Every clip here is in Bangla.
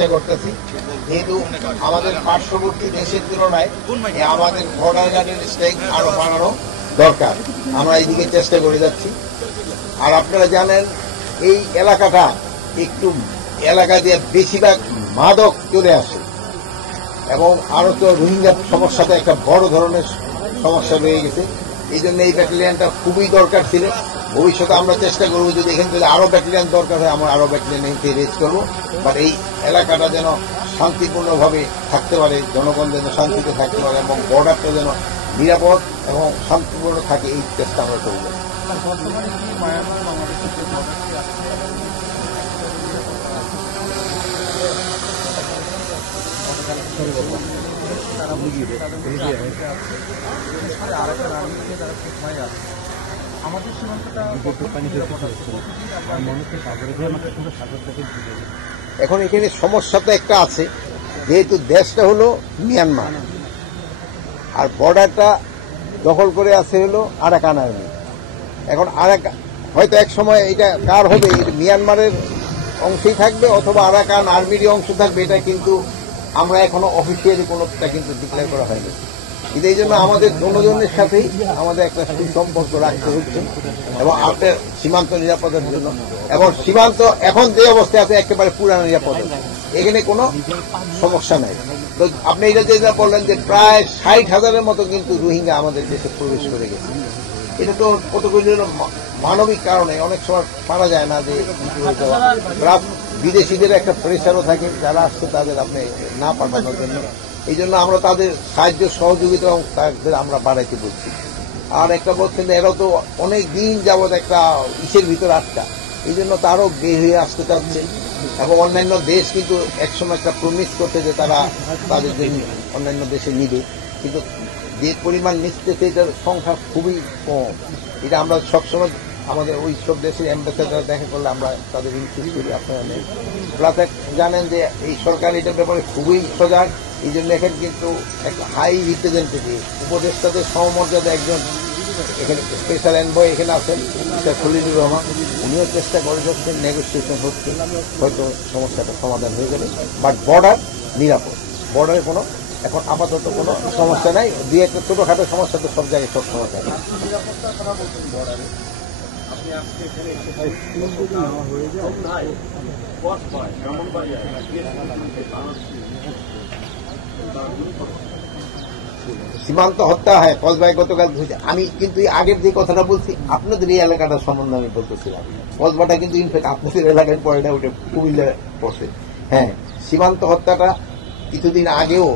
চেষ্টা করতেছি, যেহেতু আমাদের পার্শ্ববর্তী দেশের তুলনায় আমাদের বর্ডার গার্ডের স্ট্রেংথ আরো বাড়ানো দরকার। আমরা এইদিকে চেষ্টা করে যাচ্ছি। আর আপনারা জানেন এই এলাকাটা একটু এলাকা দিয়ে বেশিরভাগ মাদক চলে আসে এবং আরো তো রোহিঙ্গা সমস্যাটা একটা বড় ধরনের সমস্যা রয়ে গেছে। এই জন্য এই ব্যাটালিয়ানটা খুবই দরকার ছিল। ভবিষ্যতে আমরা চেষ্টা করবো যদি এখান থেকে আরো ব্যাটালিয়ান দরকার হয় আমরা আরো ব্যাটালিয়ান রেজ করবো। বাট এই এলাকাটা যেন শান্তিপূর্ণভাবে থাকতে পারে, জনগণ যেন শান্তিতে থাকতে পারে এবং বর্ডারটা যেন নিরাপদ এবং শান্তিপূর্ণ থাকে, এই চেষ্টা আমরা করবো। আমাদের সীমান্তটা এখন এখানে সমস্যাটা একটা আছে, যেহেতু দেশটা হলো মিয়ানমার আর বর্ডারটা দখল করে আছে হলো আরাকান আর্মি। এখন হয়তো এক সময় এটা কার হবে, মিয়ানমারের অংশই থাকবে অথবা আরাকান আর্মিরই অংশ থাকবে, এটা কিন্তু আমরা এখনো অফিসিয়ালি কোনোটা কিন্তু ডিক্লেয়ার করা হয়নি। কিন্তু এই জন্য আমাদের জনজনের সাথেই আমাদের একটা সুসম্পর্ক রাখতে হচ্ছে এবং আপনার সীমান্ত নিরাপত্তার জন্য। এবং সীমান্ত এখন যে অবস্থায় আছে একেবারে পুরানো নিরাপত্তা, এখানে কোনো সমস্যা নাই। তো আপনি এটা যেটা বললেন যে প্রায় 60,000-এর মতো কিন্তু রোহিঙ্গা আমাদের দেশে প্রবেশ করে গেছে। এটা তো কতগুলি মানবিক কারণে অনেক সময় পারা যায় না, যে বিদেশিদের একটা প্রেশারও থাকে যারা আসছে তাদের আপনি না পাঠানোর জন্য। এই জন্য আমরা তাদের সাহায্য সহযোগিতা এবং তাদের আমরা বাড়াইতে বলছি। আর একটা বলছেন এরাও তো অনেক দিন যাবৎ একটা ইসের ভিতরে আটকা, এই জন্য তারও বের হয়ে আসতে চাচ্ছে। এবং অন্যান্য দেশ কিন্তু একসময় একটা প্রমিস করতে যে তারা তাদের জন্য অন্যান্য দেশে নিবে, কিন্তু যে পরিমাণ নিচ্ছে এটার সংখ্যা খুবই কম। এটা আমরা সবসময় আমাদের ওই সব দেশের অ্যাম্বাসেডার দেখা করলে আমরা তাদের ইনক্রিজ করি। আপনারা প্লাস জানেন যে এই সরকার এটার ব্যাপারে খুবই সজাগ। এই জন্য এখানে কিন্তু একটা হাই রিপ্রেজেন্টেটিভ উপদেষ্টাদের সমমর্যাদা একজন এখানে স্পেশাল এনভয় এখানে আছেন, মিস্টার খলিলুর রহমান। উনিও চেষ্টা করে যাচ্ছেন, নেগোসিয়েশন হচ্ছে, হয়তো সমস্যাটা সমাধান হয়ে যাবে। বাট বর্ডার নিরাপদ, বর্ডারে কোনো এখন আপাতত কোনো সমস্যা নাই। দুই একটা ছোটখাটো সমস্যা তো সব জায়গায় সব সময় থাকে। সীমান্ত হত্যা হয় কসবাই গতকাল। আমি কিন্তু আগের যে কথাটা বলছি আপনাদের এই এলাকাটার সম্বন্ধে আমি বলতেছিলাম, কসবাটা কিন্তু ইনফ্যাক্ট আপনাদের এলাকায় পড়ে না, ওটা কুমিল্লা পড়ছে। হ্যাঁ, সীমান্ত হত্যাটা কিছুদিন আগেও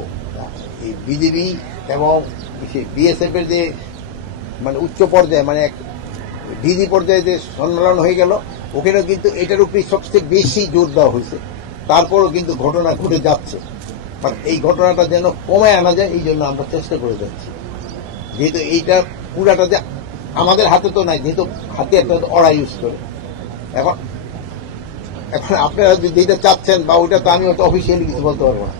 বিজেপি এবং বিএসএফ এর যে মানে উচ্চ পর্যায়ে মানে ডিজি পর্যায়ে যে সম্মেলন হয়ে গেল, ওখানেও কিন্তু এটার উপরে সবচেয়ে বেশি জোর দেওয়া হয়েছে। তারপরও কিন্তু ঘটনা ঘটে যাচ্ছে। এই ঘটনাটা যেন কমে আনা যায়, এই জন্য আমরা চেষ্টা করে যাচ্ছি। যেহেতু এইটা পুরাটা যে আমাদের হাতে তো নাই, যেহেতু হাতে একটা ওরা ইউজ করে। এখন আপনারা যেটা চাচ্ছেন বা ওইটা তো আমি অফিসিয়ালি কিছু বলতে পারবো না।